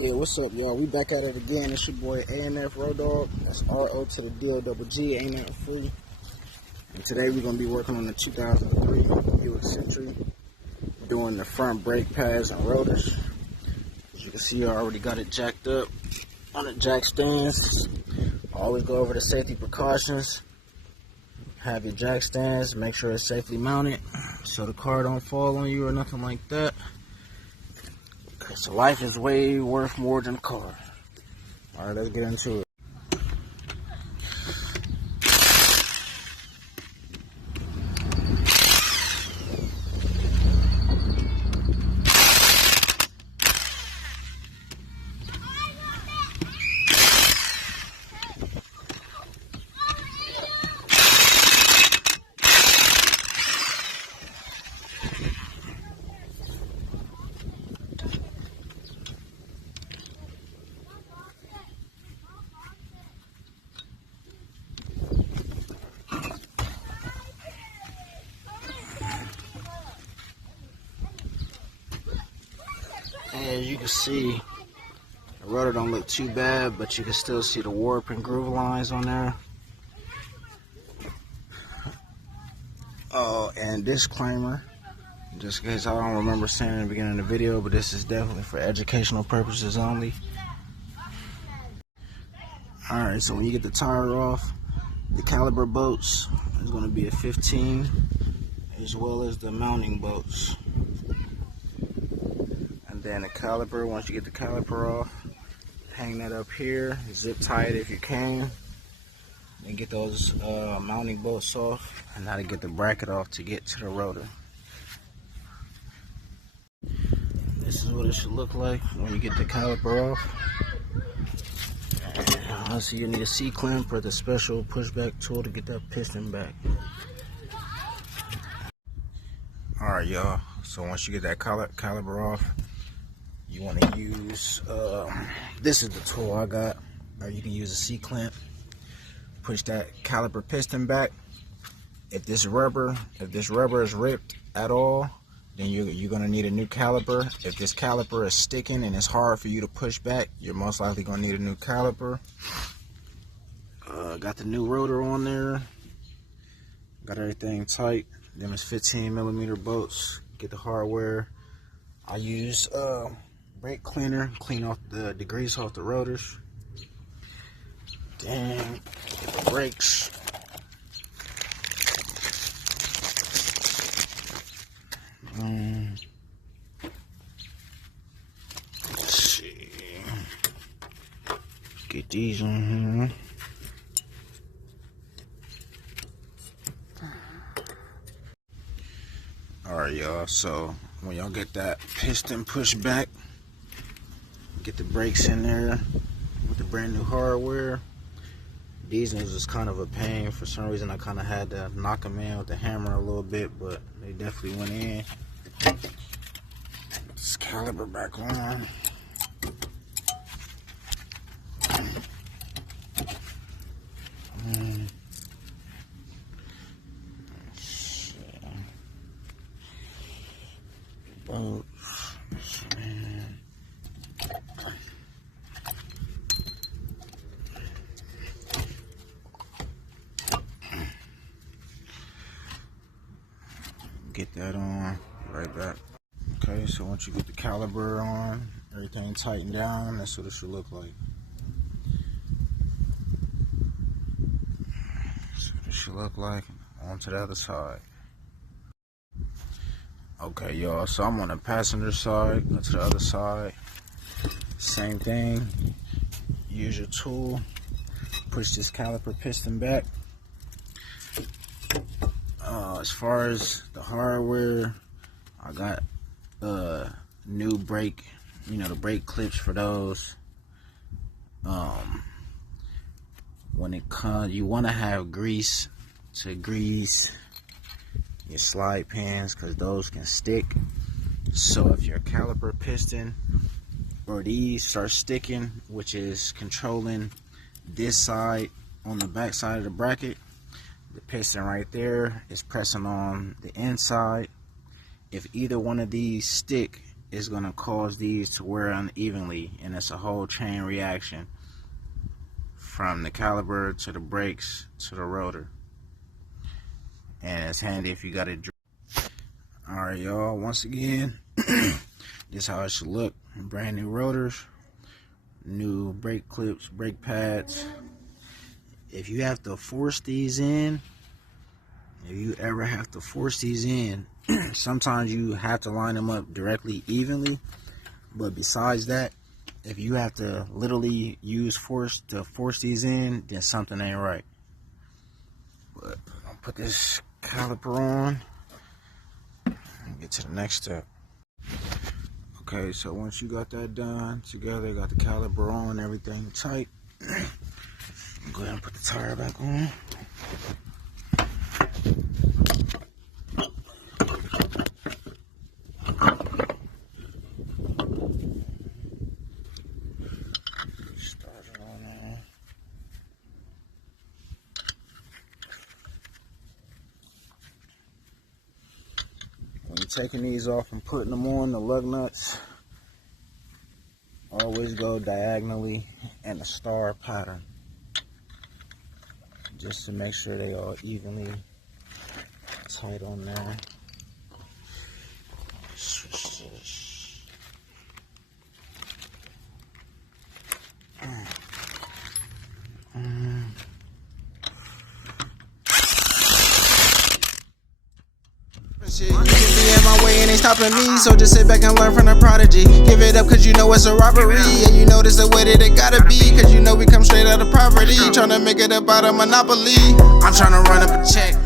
Yeah, what's up, y'all? We back at it again. It's your boy ANF Road Dog. That's RO to the D-O-double-G, ain't nothing free. And today we're going to be working on the 2003 Buick Century, doing the front brake pads and rotors. As you can see, I already got it jacked up on the jack stands. Always go over the safety precautions. Have your jack stands, make sure it's safely mounted so the car don't fall on you or nothing like that. So life is way worth more than a car. Alright, let's get into it. As you can see, the rotor don't look too bad, but you can still see the warp and groove lines on there. Oh, and disclaimer, just in case I don't remember saying in the beginning of the video, but this is definitely for educational purposes only. Alright, so when you get the tire off, the caliper bolts is going to be a 15, as well as the mounting bolts. And then the caliper, once you get the caliper off, hang that up here, zip tie it if you can, and get those mounting bolts off, and now to get the bracket off to get to the rotor. This is what it should look like when you get the caliper off. And so you need a C-clamp or the special pushback tool to get that piston back. Alright, y'all, so once you get that caliper off, you want to use, this is the tool I got, or you can use a C-clamp. Push that caliper piston back. If this rubber is ripped at all, then you're going to need a new caliper. If this caliper is sticking and it's hard for you to push back, you're most likely going to need a new caliper. Got the new rotor on there. Got everything tight. Them is 15mm bolts. Get the hardware. I use brake cleaner, clean off the grease off the rotors. Then get the brakes. Let's see. Get these on here. Alright, y'all, so when y'all get that piston pushed back, get the brakes in there with the brand new hardware. These ones is kind of a pain. For some reason I kind of had to knock them in with the hammer a little bit, but they definitely went in. This caliper back on. Get that on right back. Okay, so once you get the caliper on, everything tightened down, that's what it should look like. That's what it should look like. On to the other side. Okay, y'all, so I'm on the passenger side. Go to the other side. Same thing. Use your tool. Push this caliper piston back. As far as the hardware, I got new brake, the brake clips for those. When it comes, you want to have grease to grease your slide pans, because those can stick. So if your caliper piston or these start sticking, which is controlling this side on the back side of the bracket, the piston right there is pressing on the inside. If either one of these stick, it's going to cause these to wear unevenly, and it's a whole chain reaction from the caliper to the brakes to the rotor. And it's handy if you got it. Alright, y'all, once again, this is how it should look. Brand new rotors, new brake clips, brake pads. If you have to force these in, if you ever have to force these in, sometimes you have to line them up directly evenly. But besides that, if you have to literally use force to force these in, then something ain't right. But I'll put this caliper on and get to the next step. Okay, so once you got that done together, got the caliper on, everything tight, go ahead and put the tire back on. Start it on there. When you're taking these off and putting them on, the lug nuts always go diagonally in a star pattern, just to make sure they are evenly tight on there. Switch this. You can be in my way and ain't stopping me, so just sit back and learn from the prodigy. Give it up cause you know it's a robbery, and you know this the way that it gotta be, cause you know we come straight out of poverty, trying to make it up out of monopoly. I'm trying to run up a check.